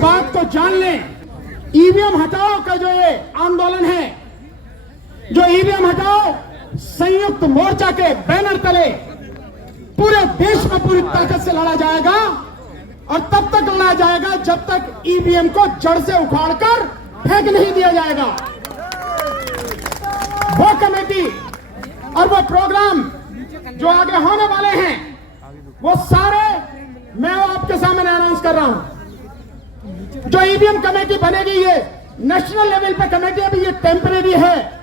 बात को जान लें, ईवीएम हटाओ का जो ये आंदोलन है, जो ईवीएम हटाओ संयुक्त मोर्चा के बैनर तले पूरे देश में पूरी ताकत से लड़ा जाएगा और तब तक लड़ा जाएगा जब तक ईवीएम को जड़ से उखाड़कर फेंक नहीं दिया जाएगा। वो कमेटी और वो प्रोग्राम जो आगे होने वाले हैं वो सारे मैं आपके सामने अनाउंस कर रहा हूं। जो ईवीएम कमेटी बनेगी ये नेशनल लेवल पे कमेटी अभी ये टेम्परेरी है,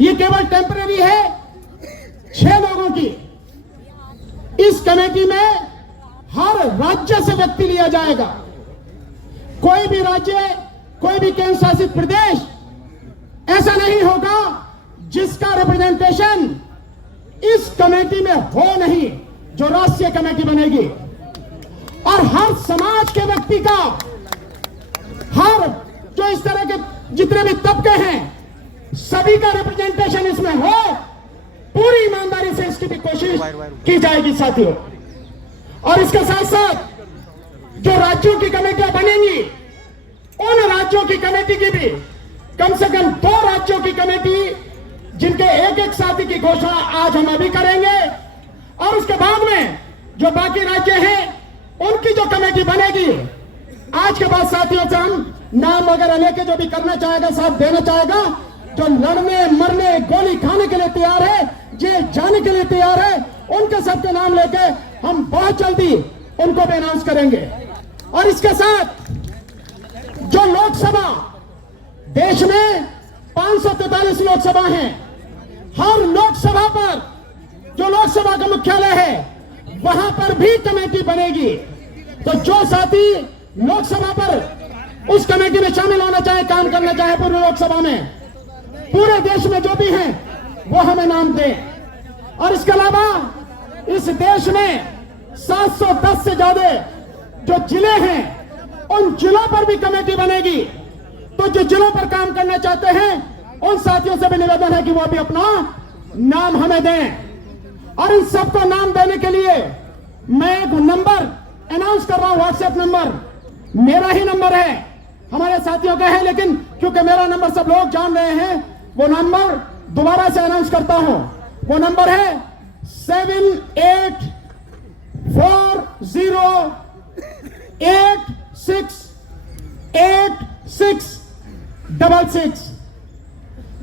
ये केवल टेम्परेरी है 6 लोगों की। इस कमेटी में हर राज्य से व्यक्ति लिया जाएगा। कोई भी राज्य, कोई भी केंद्र शासित प्रदेश ऐसा नहीं होगा जिसका रिप्रेजेंटेशन इस कमेटी में हो नहीं, जो राष्ट्रीय कमेटी बनेगी। और हर समाज के व्यक्ति का, हर जो इस तरह के जितने भी तबके हैं सभी का रिप्रेजेंटेशन इसमें हो, पूरी ईमानदारी से इसकी भी कोशिश की जाएगी साथियों। और इसके साथ साथ जो राज्यों की कमेटियां बनेंगी उन राज्यों की कमेटी की भी कम से कम 2 राज्यों की कमेटी जिनके एक साथी की घोषणा आज हम अभी करेंगे, और उसके बाद में जो बाकी राज्य हैं उनकी जो कमेटी बनेगी आज के बाद साथियों से हम नाम वगैरह लेके जो भी करना चाहेगा, साथ देना चाहेगा, जो लड़ने मरने गोली खाने के लिए तैयार है, जेल जाने के लिए तैयार है, उनके सबके नाम लेके हम बहुत जल्दी उनको भी अनाउंस करेंगे। और इसके साथ जो लोकसभा, देश में 543 लोकसभा हैं, हर लोकसभा पर जो लोकसभा का मुख्यालय है वहां पर भी कमेटी बनेगी। तो जो साथी लोकसभा पर उस कमेटी में शामिल होना चाहे, काम करना चाहे पूरी लोकसभा में, पूरे देश में जो भी हैं वो हमें नाम दें। और इसके अलावा इस देश में 710 से ज्यादा जो जिले हैं उन जिलों पर भी कमेटी बनेगी। तो जो जिलों पर काम करना चाहते हैं उन साथियों से भी निवेदन है कि वो भी अपना नाम हमें दें। और इन सबको नाम देने के लिए मैं एक नंबर अनाउंस कर रहा हूं, व्हाट्सएप नंबर मेरा ही नंबर है, हमारे साथियों का है, लेकिन क्योंकि मेरा नंबर सब लोग जान रहे हैं वो नंबर दोबारा से अनाउंस करता हूं। वो नंबर है 7840868666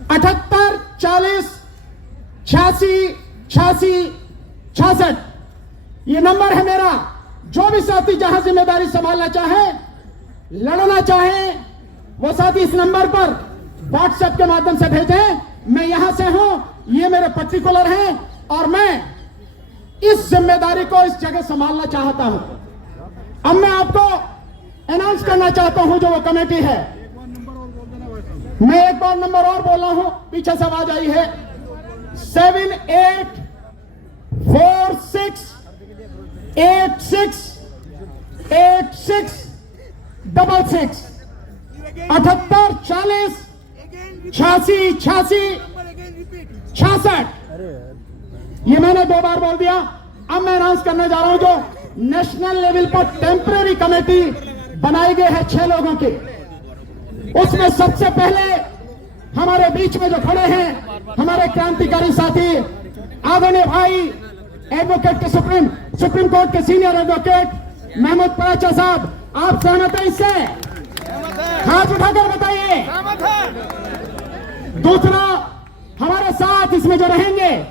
78 40 86 86 66। ये नंबर है मेरा। जो भी साथी जहां जिम्मेदारी संभालना चाहे, लड़ना चाहे, वो साथी इस नंबर पर व्हाट्सएप के माध्यम से भेजें। मैं यहां से हूं, ये मेरे पर्टिकुलर हैं और मैं इस जिम्मेदारी को इस जगह संभालना चाहता हूं। अब मैं आपको अनाउंस करना चाहता हूं जो वो कमेटी है। मैं एक बार नंबर और बोल रहा हूं, पीछे से आवाज आई है 7846868666 78 40 86 86 66। ये मैंने 2 बार बोल दिया। अब मैं अनाउंस करने जा रहा हूं जो नेशनल लेवल पर टेम्परेरी कमेटी बनाई गई है 6 लोगों की। उसमें सबसे पहले हमारे बीच में जो खड़े हैं हमारे क्रांतिकारी साथी आदरणीय भाई एडवोकेट के सुप्रीम कोर्ट के सीनियर एडवोकेट महमूद पराचा साहब, आप सहमत हैं इससे? हाथ उठाकर बताइए। दूसरा, हमारे साथ इसमें जो रहेंगे,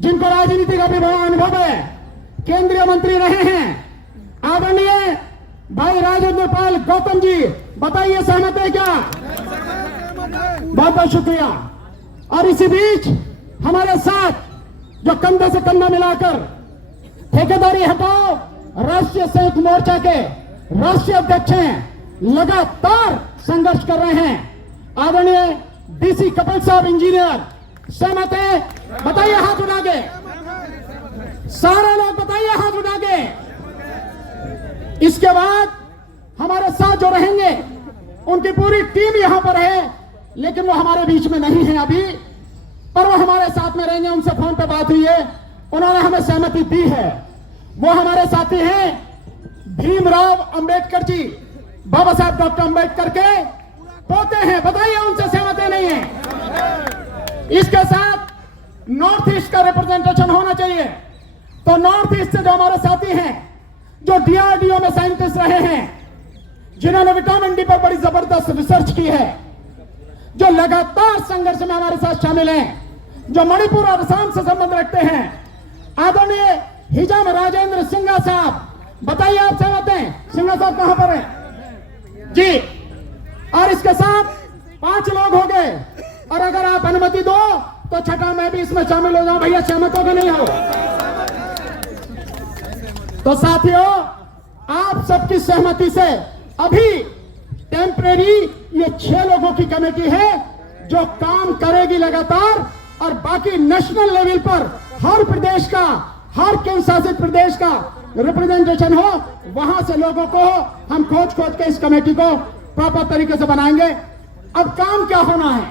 जिनको राजनीति का भी बड़ा अनुभव है, केंद्रीय मंत्री रहे हैं आदरणीय भाई राजेंद्र पाल गौतम जी, बताइए सहमत है क्या? बहुत बहुत शुक्रिया। और इसी बीच हमारे साथ जो कंधे से कंधा मिलाकर ठेकेदारी हटाओ राष्ट्रीय संयुक्त मोर्चा के राष्ट्रीय अध्यक्ष हैं, लगातार संघर्ष कर रहे हैं, आदरणीय डीसी कपिल साहब इंजीनियर, सहमत है? बताइए हाथ उठा के। सारे लोग बताइए हाथ उठा के। इसके बाद हमारे साथ जो रहेंगे उनकी पूरी टीम यहां पर है, लेकिन वो हमारे बीच में नहीं है अभी, पर वो हमारे साथ में रहेंगे। उनसे फोन पे बात हुई है, उन्होंने हमें सहमति दी है। वो हमारे साथी हैं भीमराव अंबेडकर जी, बाबा साहब डॉक्टर अंबेडकर के पोते हैं, बताइए उनसे सहमति नहीं है। इसके साथ नॉर्थ ईस्ट का रिप्रेजेंटेशन होना चाहिए। तो नॉर्थ ईस्ट से जो हमारे साथी हैं, जो डीआरडीओ में साइंटिस्ट रहे हैं, जिन्होंने विटामिन डी पर बड़ी जबरदस्त रिसर्च की है, जो लगातार संघर्ष में हमारे साथ शामिल हैं, जो मणिपुर और असम से संबंध रखते हैं, आदरणीय हिजाम राजेंद्र सिंघा साहब, बताइए आप सहमत हैं? सिंघा साहब कहां पर हैं जी? और इसके साथ 5 लोग हो गए, और अगर आप अनुमति दो तो छठा मैं भी इसमें शामिल हो जाऊं। भैया सहमत हो कि नहीं हो? तो साथियों, आप सबकी सहमति से अभी टेम्परेरी ये 6 लोगों की कमेटी है जो काम करेगी लगातार, और बाकी नेशनल लेवल पर हर प्रदेश का, हर केंद्र शासित प्रदेश का रिप्रेजेंटेशन हो, वहां से लोगों को हम खोज के इस कमेटी को प्रॉपर तरीके से बनाएंगे। अब काम क्या होना है,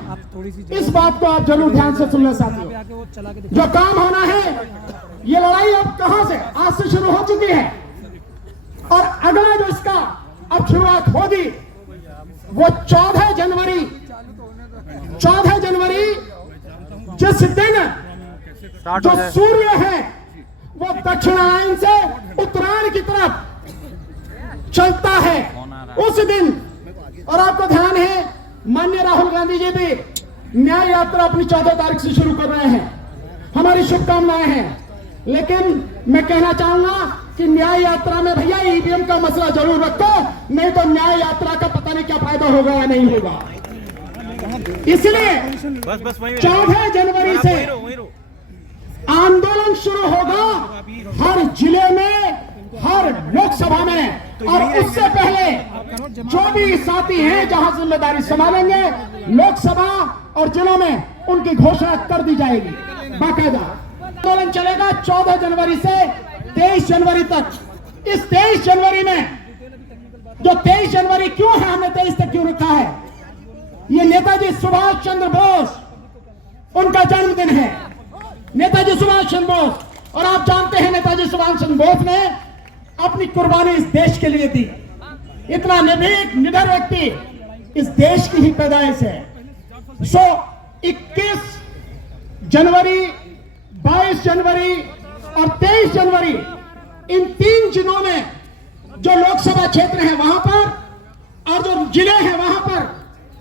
इस बात को आप जरूर ध्यान से सुनना साथियों। जो काम होना है, ये लड़ाई अब कहां से, आज से शुरू हो चुकी है, और अगला जो इसका अब शुरुआत होगी वो 14 जनवरी जिस दिन जो सूर्य है वो दक्षिणायन से उत्तरायण की तरफ चलता है, उस दिन। और आपको ध्यान है, माननीय राहुल गांधी जी भी न्याय यात्रा अपनी 14 तारीख से शुरू कर रहे हैं। हमारी शुभकामनाएं हैं, लेकिन मैं कहना चाहूंगा कि न्याय यात्रा में भैया ईवीएम का मसला जरूर रखो, नहीं तो न्याय यात्रा का पता नहीं क्या फायदा होगा या नहीं होगा। इसलिए 14 जनवरी से आंदोलन शुरू होगा हर जिले में, हर लोकसभा में, और उससे पहले जो भी साथी हैं जहां जिम्मेदारी संभालेंगे लोकसभा और जिलों में, उनकी घोषणा कर दी जाएगी बाकायदा। आंदोलन चलेगा 14 जनवरी से 23 जनवरी तक। इस 23 जनवरी में, जो 23 जनवरी क्यों है, हमने 23 तक क्यों रखा है, ये नेताजी सुभाष चंद्र बोस, उनका जन्मदिन है, नेताजी सुभाष चंद्र बोस। और आप जानते हैं नेताजी सुभाष चंद्र बोस ने अपनी कुर्बानी इस देश के लिए दी। इतना निर्भीक निडर व्यक्ति इस देश की ही पैदाइश है। 21 जनवरी, 22 जनवरी और 23 जनवरी, इन 3 दिनों में जो लोकसभा क्षेत्र है वहां पर और जो जिले हैं वहां पर,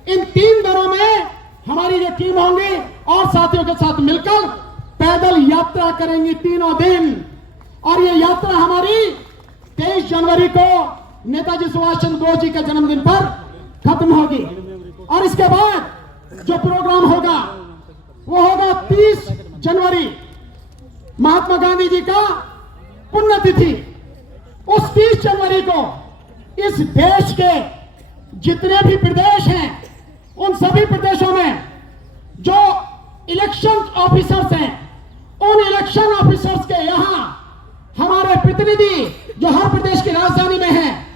इन 3 दिनों में हमारी जो टीम होंगी और साथियों के साथ मिलकर पैदल यात्रा करेंगी तीनों दिन। और ये यात्रा हमारी 23 जनवरी को नेताजी सुभाष चंद्र बोस जी के जन्मदिन पर खत्म होगी। और इसके बाद जो प्रोग्राम होगा वो होगा 30 जनवरी, महात्मा गांधी जी का पुण्यतिथि। उस 30 जनवरी को इस देश के जितने भी प्रदेश हैं, उन सभी प्रदेशों में जो इलेक्शन ऑफिसर्स हैं, उन इलेक्शन ऑफिसर्स के यहां हमारे प्रतिनिधि जो हर प्रदेश की राजधानी में हैं,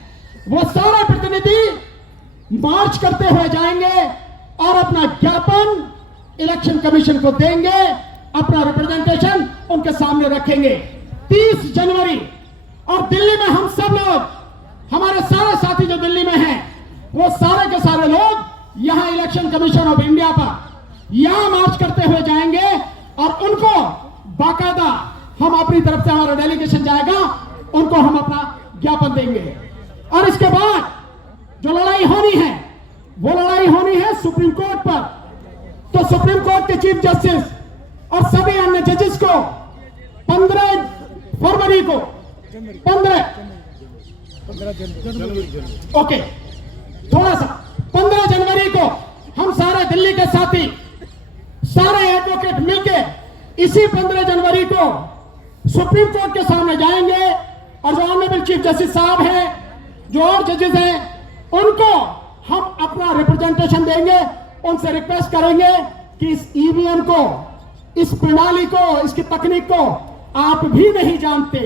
वो सारे प्रतिनिधि मार्च करते हुए जाएंगे और अपना ज्ञापन इलेक्शन कमीशन को देंगे, अपना रिप्रेजेंटेशन उनके सामने रखेंगे 30 जनवरी। और दिल्ली में हम सब लोग, हमारे सारे साथी जो दिल्ली में हैं, वो सारे के सारे लोग यहां इलेक्शन कमीशन ऑफ इंडिया पर यहां मार्च करते हुए जाएंगे और उनको बाकायदा हम अपनी तरफ से, हमारा डेलीगेशन जाएगा, उनको हम अपना ज्ञापन देंगे। और इसके बाद जो लड़ाई होनी है वो लड़ाई होनी है सुप्रीम कोर्ट पर। तो सुप्रीम कोर्ट के चीफ जस्टिस और सभी अन्य जजेस को 15 फरवरी को 15 जनवरी को हम सारे दिल्ली के साथी, सारे एडवोकेट मिलके इसी 15 जनवरी को सुप्रीम कोर्ट के सामने जाएंगे और जो ऑनरेबल चीफ जस्टिस साहब हैं, जो और जजेस हैं, उनको हम अपना रिप्रेजेंटेशन देंगे, उनसे रिक्वेस्ट करेंगे कि इस ईवीएम को, इस प्रणाली को, इसकी तकनीक को आप भी नहीं जानते।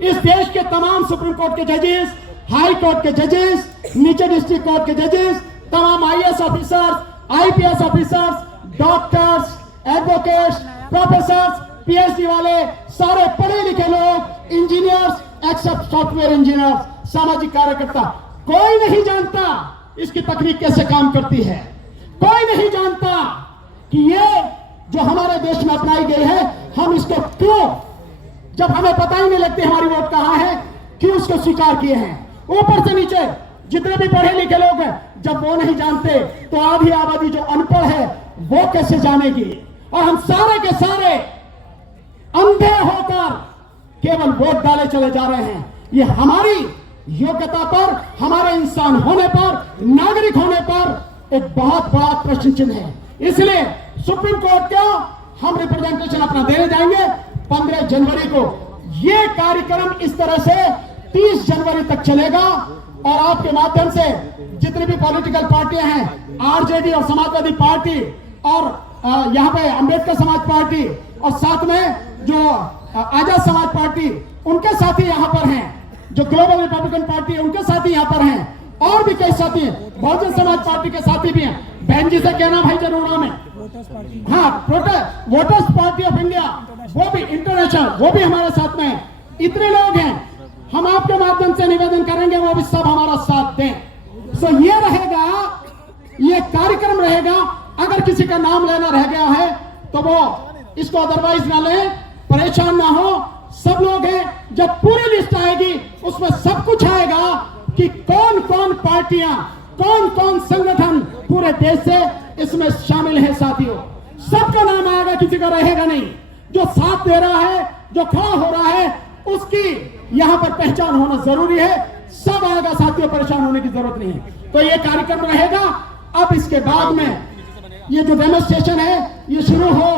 इस देश के तमाम सुप्रीम कोर्ट के जजेस, हाई कोर्ट के जजेस, नीचे डिस्ट्रिक्ट कोर्ट के जजेस, तमाम IAS officers, IPS officers, doctors, advocates, professors, PhD वाले, सारे पढ़े लिखे लोग, इंजीनियर्स, एक्सेप्ट सॉफ्टवेयर इंजीनियर्स, सामाजिक कार्यकर्ता, कोई नहीं जानता इसकी तकनीक कैसे काम करती है, कोई नहीं जानता कि ये जो हमारे देश में अपनाई गई है, हम इसको क्यों, जब हमें पता ही नहीं लगती हमारी वोट कहां है, क्यों उसको स्वीकार किए हैं। ऊपर से नीचे जितने भी पढ़े लिखे लोग हैं, जब वो नहीं जानते तो आधी आबादी जो अनपढ़ है वो कैसे जानेगी। और हम सारे के सारे अंधे होकर केवल वोट डाले चले जा रहे हैं। ये हमारी योग्यता पर, हमारे इंसान होने पर, नागरिक होने पर एक बहुत बड़ा प्रश्न चिन्ह है। इसलिए सुप्रीम कोर्ट को हम रिप्रेजेंटेशन अपना देने जाएंगे 15 जनवरी को। ये कार्यक्रम इस तरह से 30 जनवरी तक चलेगा और आपके माध्यम से जितनी भी पॉलिटिकल पार्टियां हैं, आरजेडी और समाजवादी पार्टी और यहाँ पे अंबेडकर समाज पार्टी और साथ में जो आजाद समाज पार्टी, उनके साथी यहाँ पर हैं, जो ग्लोबल रिपब्लिकन पार्टी है उनके साथी यहाँ पर हैं, और भी कई साथी हैं, बहुजन समाज पार्टी के साथी भी हैं। बहन जी से कहना भाई जरूर में, हाँ, वोटर्स पार्टी ऑफ इंडिया, वो भी इंटरनेशनल, वो भी हमारे साथ में है। इतने लोग हैं, हम आपके माध्यम से निवेदन करेंगे वो भी सब हमारा साथ दें। सो ये रहेगा, ये कार्यक्रम रहेगा। अगर किसी का नाम लेना रह गया है तो वो इसको अदरवाइज ना ले, परेशान ना हो। सब लोग हैं, जब पूरी लिस्ट आएगी उसमें सब कुछ आएगा कि कौन कौन पार्टियां, कौन कौन संगठन पूरे देश से इसमें शामिल है। साथियों, सबका नाम आएगा, किसी का रहेगा नहीं। जो साथ दे रहा है, जो खड़ा हो रहा है, उसकी यहां पर पहचान होना जरूरी है। सब आएगा साथियों, परेशान होने की जरूरत नहीं है। तो ये कार्यक्रम रहेगा। अब इसके बाद में ये जो डेमोन्स्ट्रेशन है ये शुरू हो